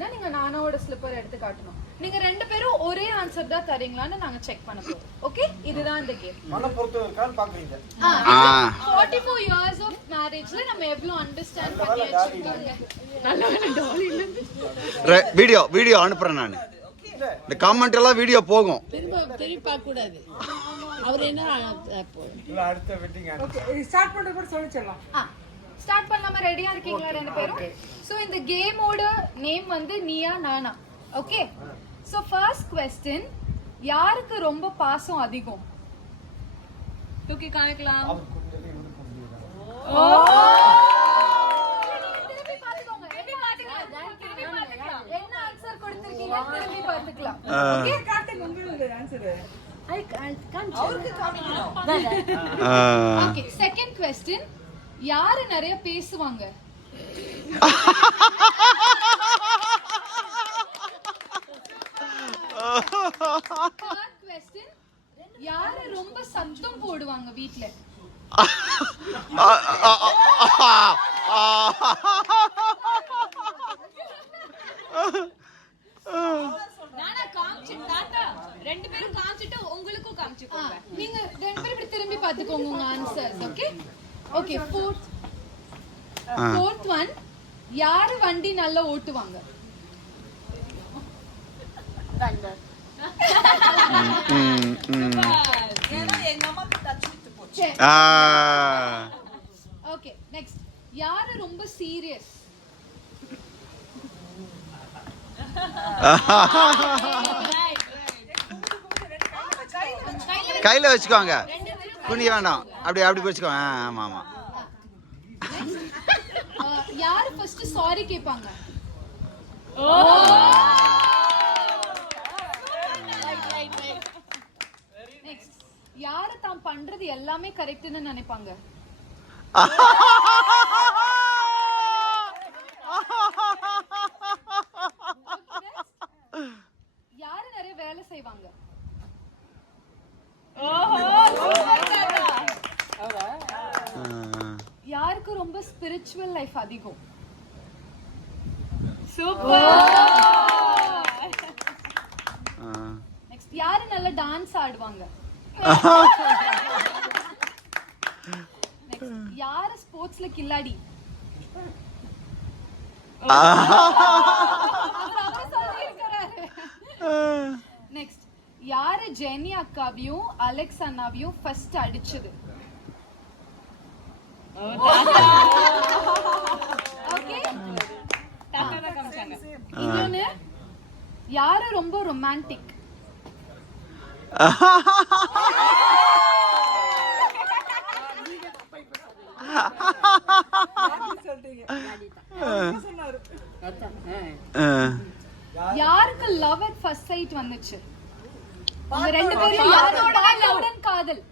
நீங்க நானாவோட ஸ்லிப்பர் எடுத்து காட்டணும். நீங்க ரெண்டு பேரும் ஒரே ஆன்சர் தான் தரீங்களான்னு நாங்க செக் பண்ண போறோம். ஓகே, இதுதான் இந்த கேம். மன பொறுத்து இருக்கான்னு பாக்குறீங்க. 44 இயர்ஸ் ஆஃப் மேரேஜ்ல நம்ம எவ்வளவு அண்டர்ஸ்டாண்ட் பண்ணி வச்சிருக்காங்க. நல்லவேளை டாலி இல்ல. வீடியோ அனுப்புறேன் நான். இந்த கமெண்ட் எல்லாம் வீடியோ போகும். திருப்பி பார்க்க கூடாது. அவர் என்ன இல்ல அடுத்த வெட்டிங். ஓகே, ஸ்டார்ட் பண்றது கூட சொல்லிச்சலாம். ஸ்டார்ட் பண்ணலாமா? ரெடியா இருக்கீங்களா ரெண்டு பேரும்? சோ இந்த கேமோட நேம் வந்து Neeya Naana. Okay, so first question, யாருக்கு ரொம்ப பாசம் அதிகம்? தூக்கி காமிக்கலாம். ஓ திருப்பி பாத்துக்கோங்க. என்ன ஆன்சர் கொடுத்திருக்கீங்க திருப்பி பாத்துக்கலாம். ஓகே, காட்டுங்க உங்களோட ஆன்சர். ஐ காண்ட் அவருக்கு காமிக்கணும். ஓகே, செகண்ட் क्वेश्चन, யாரு நிறைய பேசுவாங்க? Third question, யாரு ரொம்ப சத்தம் போடுவாங்க வீட்ல? நானா காமிச்சிட்டாடா. ரெண்டு பேரும் காமிச்சிட்டு உங்களுக்கும் காமிச்சுக்கோங்க. நீங்க ரெண்டு பேரும் இப்படி திரும்பி பாத்துக்கோங்க உங்க answers. Okay okay, fourth one, யாரு வண்டி நல்லா ஓட்டுவாங்க? ஓகே, நெக்ஸ்ட், யாரு ரொம்ப சீரியஸ்? கையில வச்சுக்கோங்க, குனிய வேண்டாம், அப்படி வச்சுக்கோங்க. ஆமா ஆமா. யாரு ஃபர்ஸ்ட் சாரி கேட்பாங்க? நெக்ஸ்ட், யாரு தான் பண்றது எல்லாமே கரெக்ட்னு நினைப்பாங்க? யாரு நிறைய வேலை செய்வாங்க? யாருக்கு ரொம்ப ஸ்பிரிச்சுவல் லைஃப் அதிகம்? சூப்பர். நெக்ஸ்ட், யாரு நல்ல டான்ஸ் ஆடுவாங்க? நெக்ஸ்ட், யாரு ஸ்போர்ட்ஸ்ல கில்லாடி? நெக்ஸ்ட், யாரு ஜெனி அக்காவையும் அலெக்ஸ் அண்ணாவையும் ஃபர்ஸ்ட் அடிச்சது? ஓகே, இன்னொன்னு, யாரு ரொம்ப ரொமான்டிக்? யாருக்கு லவ் அட் ஃபர்ஸ்ட் சைட் வந்துச்சு? உங்க ரெண்டு பேரும் யாரோட காதல்?